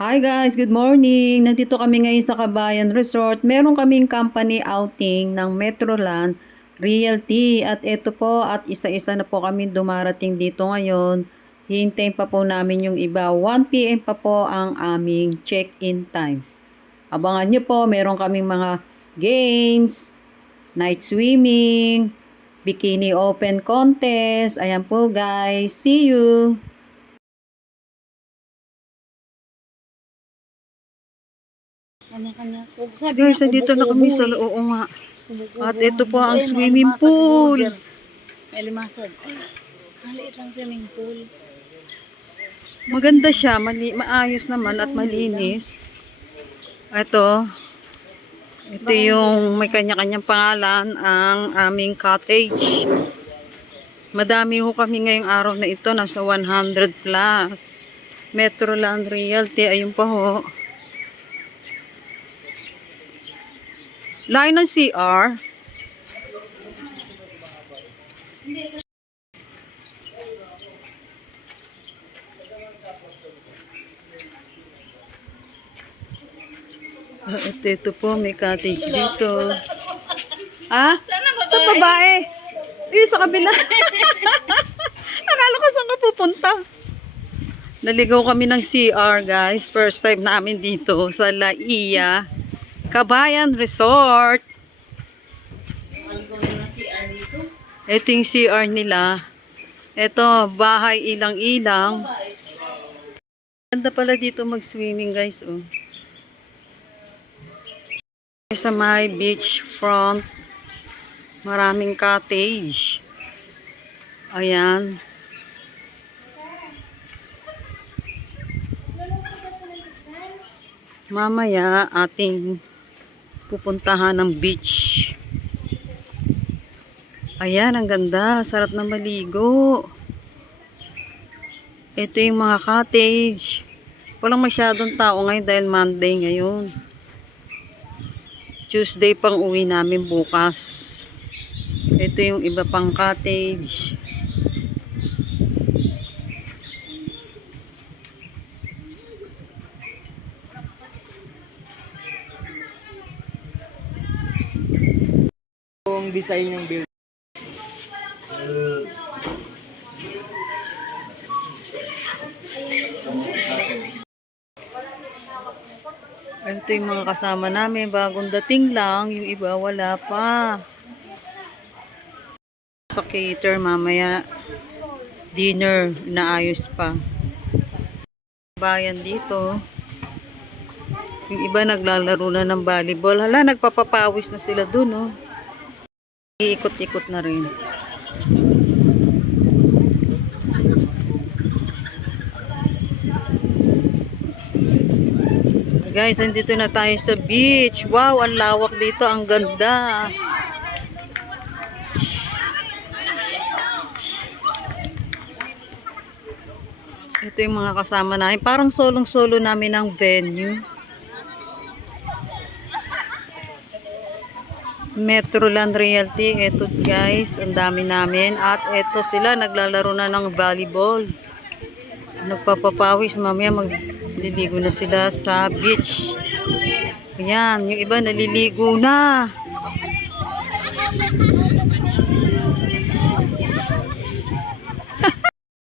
Hi guys, good morning. Nandito kami ngayon sa Kabayan Resort. Meron kaming company outing ng Metroland Realty at ito po at isa-isa na po kami dumarating dito ngayon. Hihintayin pa po namin yung iba. 1 PM pa po ang aming check-in time. Abangan nyo po, meron kaming mga games, night swimming, bikini open contest. Ayan po guys, see you! Kanya-kanya. Guys, dito na kami sa oo nga. At ito po ang swimming pool. May limasag. Maliit lang swimming pool. Maganda siya, maayos naman at malinis. Ito yung may kanya-kanyang pangalan, ang aming cottage. Madami ho kami ngayong araw na ito, nasa 100 plus. Metroland Realty, ayun pa ho. Line ng CR. Ito po, may cottage dito. Ah? Sa babae? Sa kabila. Akala ko saan ka pupunta. Naligaw kami ng CR, guys. First time namin dito sa La Ia Kabayan Resort. Ito yung CR nila. Ito, bahay ilang-ilang. Ganda pala dito mag-swimming, guys. Oh. Sa may beach front. Maraming cottage. Ayan. Mamaya ating pupuntahan ng beach. Ayan, ang ganda. Sarap na maligo. Ito yung mga cottage. Walang masyadong tao ngayon dahil Monday ngayon. Tuesday pang uwi namin bukas. Ito yung iba pang cottage. Yung design ng building. Ito yung mga kasama namin. Bagong dating lang. Yung iba wala pa. Sa cater mamaya. Dinner. Inaayos pa. Bayan dito. Yung iba naglalaro na ng volleyball. Hala, nagpapapawis na sila dun, oh. Iikot-ikot na rin. Guys, andito na tayo sa beach. Wow, ang lawak dito. Ang ganda. Ito yung mga kasama namin. Parang solong-solo namin ang venue. Metroland Realty. Ito guys, ang dami namin. At ito sila, naglalaro na ng volleyball. Nagpapapawis. Mamaya magliligo na sila sa beach. Ayan, yung iba naliligo na.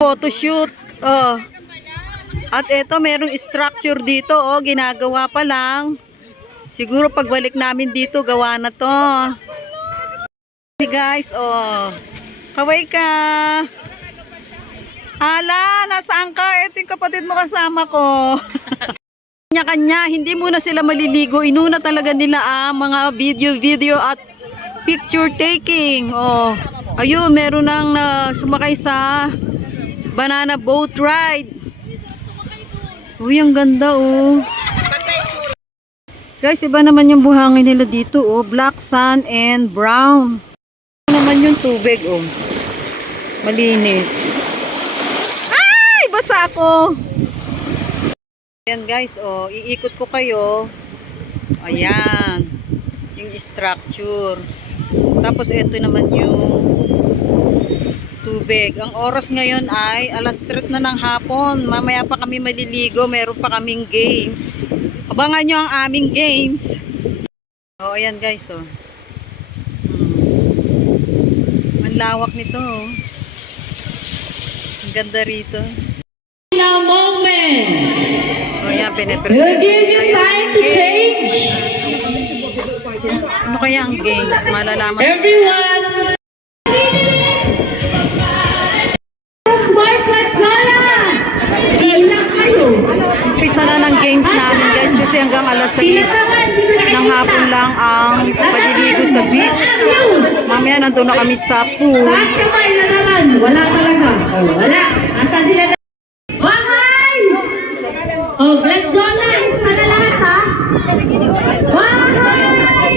Photoshoot. Oh. At ito, merong structure dito. Oh, ginagawa pa lang. Siguro pagbalik namin dito, gawa na to. Hey guys, oh. Kaway ka. Hala, nasaan ka? Ito yung kapatid mo kasama ko. Kanya-kanya, hindi muna sila maliligo. Inuna talaga nila mga video at picture taking. Oh. Ayun, meron nang sumakay sa banana boat ride. Uy, ang ganda, oh. Guys, iba naman yung buhangin nila dito, oh. Black sand and brown. Iba naman yung tubig, oh. Malinis. Ay, basa ako. Ayan, guys, oh. Iikot ko kayo. Ayan. Yung structure. Tapos, ito naman yung tubig. tubig. Ang oras ngayon ay alas 3 na ng hapon. Mamaya pa kami maliligo. Meron pa kaming games. Abangan nyo ang aming games. Oh, ayan guys, oh. Ang lawak nito, oh. Ang ganda rito. Now moment. Oh, ayan, We'll give you time to change. Ano kaya ang games? Malalaman. Everyone. Mark Latvala. Sila kayo. Umpisa na ng games namin guys kasi hanggang alas 6 ng hapon lang ang paliligo sa beach. Mamaya nandun na kami sa pool. Taas kamay lalaran. Wala talaga. Oh, wala. Asan sila na? Wahay! Oh, Gladiola is na lahat ha? Wahay!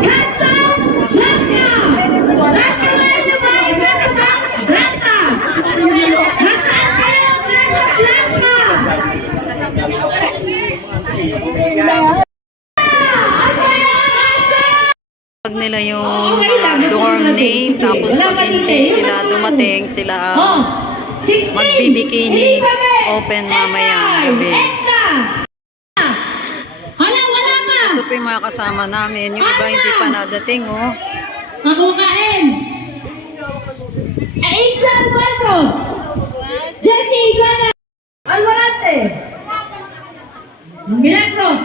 Gasa! Blanca! Gasa kayo naman! Gasa ba? Blanca! Nasaan kayo? Gasa Blanca! Pag nila yung dorm name, tapos pag hindi sila dumating, sila ang magbibikini open mamaya gabi. Hala, wala pa! Ito po yung mga kasama namin. Yung iba hindi pa nadating, oh. Makukain! Angel Marcos! Jessie Iguana! Alvarante! Milagros!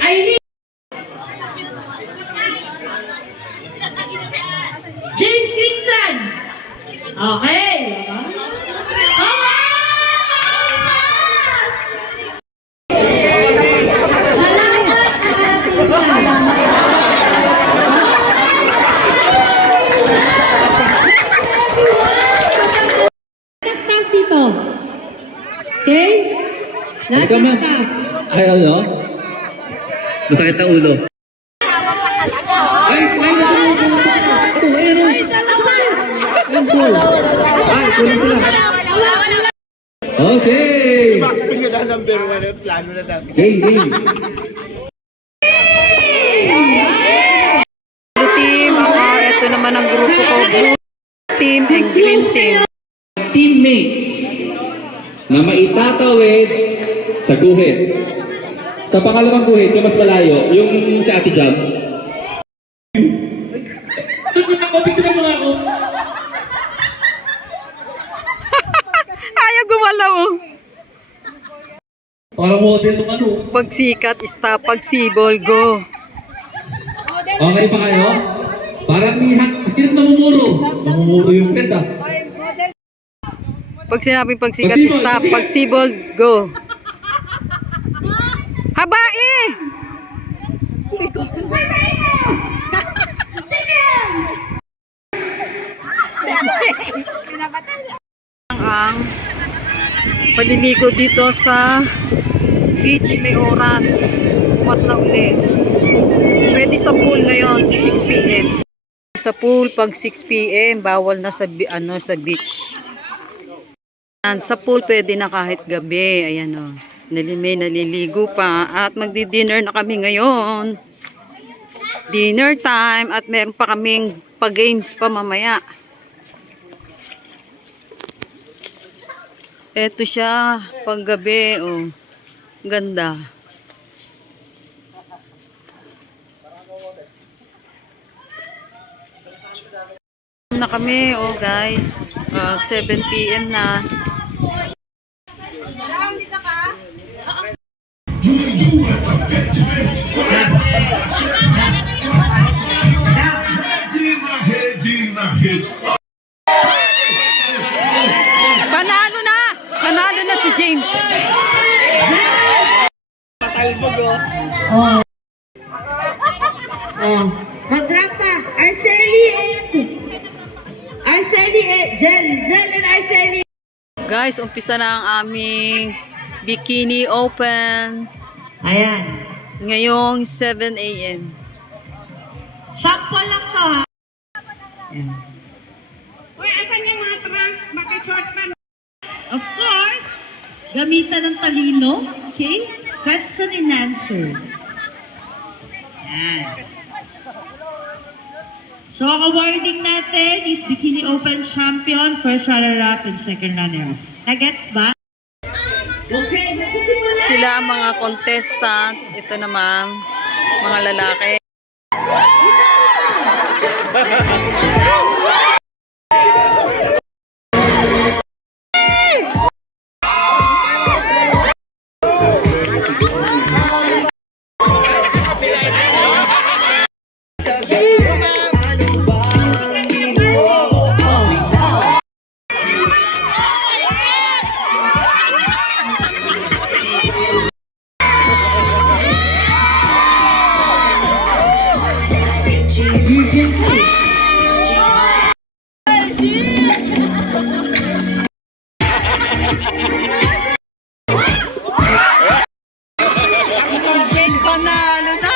Aileen! James Christian! Okay! Staff dito. Okay? Lahat ng staff. Ay, ano? Masakit na ulo. Ay, kunin sila. Okay. Boxing na number 1 ang plano na namin. Game. Blue team, ako, ito naman ang grupo ko. Blue team and green team. Teammates na maitatawid sa guhit. Sa pangalawang guhit, yung mas malayo, yung si Ate Jam. Ayaw gumalaw, oh. Parang model ng ano. Pagsikat, stop. Pagsibol, go. Okay pa kayo? Parang nihat. Sinip namumuro. Namumuro yung pet ah. Pag sinabing pagsikat, stop. Pagsibol, go. Habae! Ang paliligo dito sa beach, may oras. Bukas na uli. Pwede sa pool ngayon, 6 p.m. Sa pool, pag 6 p.m., bawal na sa, sa beach. Sa pool, pwede na kahit gabi. Ayan o. May naliligo pa. At magdi-dinner na kami ngayon. Dinner time. At meron pa kaming pa-games pa mamaya. Ito siya, paggabi. Oh, ganda. Na kami, oh guys. 7 p.m. na. Panalo na! Panalo na si James. Matalbog oh. Magrapa, Arceli, Jen and Arceli. Guys, umpisa na ang aming bikini open. Ayan. Ngayong 7 a.m. Sample lang to ha. Uy, asan yung mga trunk? Bakit short man? Of course, gamitan ng talino. Okay? Question and answer. Yan. So, ang awarding natin is Bikini Open Champion, first runner-up and second runner-up. Nagets ba? Okay, nagsisimula. Sila ang mga contestant. Ito naman, mga lalaki. Panalo na!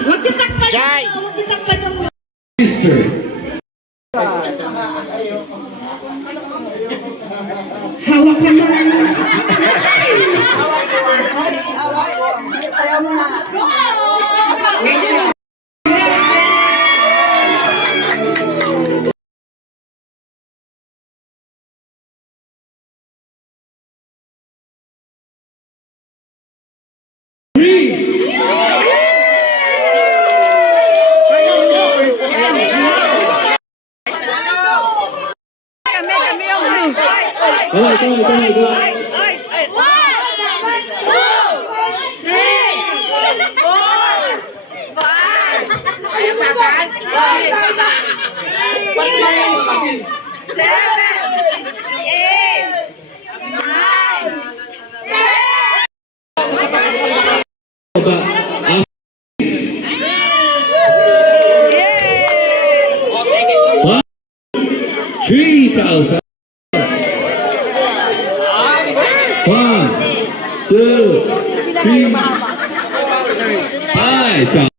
Huwag titakpan. Jai! Huwag titakpan yung Sister. hawak ka naman. Kami yung blue. Kaway. Baba. 3,000. 1, 2, 3. 5,000.